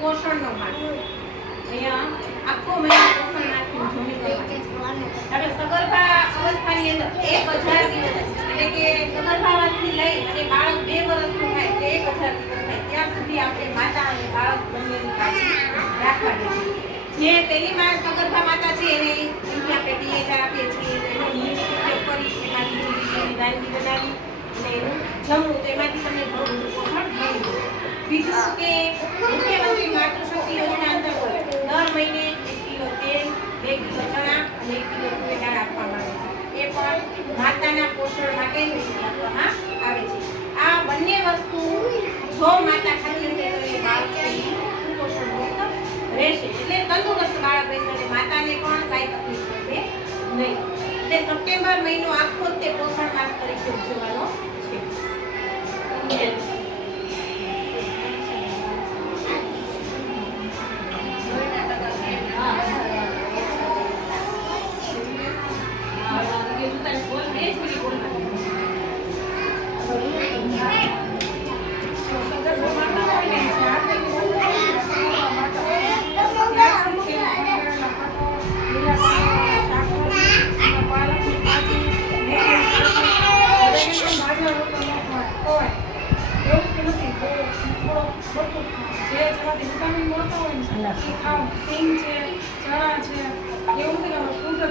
પોષણનો માસ અહીંયા આખો મહિનો પોષણ નાખ્યું ઉજવણી કરવાની હવે સગર્ભા અવસ્થાની અંદર એક હજાર દિવસ એટલે કે સગર્ભાવસ્થાથી લઈ અને બાળક બે વર્ષનું થાય તે એક હજાર દિવસ થાય. ત્યાં સુધી આપણે માતા અને બાળક બંનેની કાળજી રાખવાની છે જે તેની માં સગર્ભા માતા છે એને એમથી આપણે ટીએચઆર આપીએ છીએ એનો નિયમિત ઉપયોગ કરી એમાંથી જુદી વાનગી બનાવી અને એનું જમવું તો એમાંથી તમને ઘણું પોષણ મળી જાય. બીજું કે માતૃશક્તિ યોજના અંતર્ગત દર મહિને એક કિલો તેલ, બે કિલો ચણા અને એક કિલો તુવેર આપવામાં આવે છે. એ પણ માતાના પોષણ માટે આપવામાં આવે છે. આ બંને વસ્તુ જો માતા ખાતી હશે તો એ બાળક મુક્ત રહેશે. એટલે તંદુરસ્ત બાળક રહેશે અને માતાને પણ કાંઈ તકલીફ થશે નહીં. એટલે સપ્ટેમ્બર મહિનો આખો તે પોષણ જે જેમાંથી વિટામિન મળતા હોય ને એ ખાઓ સિંગ છે ચણા છે એવું નથી કે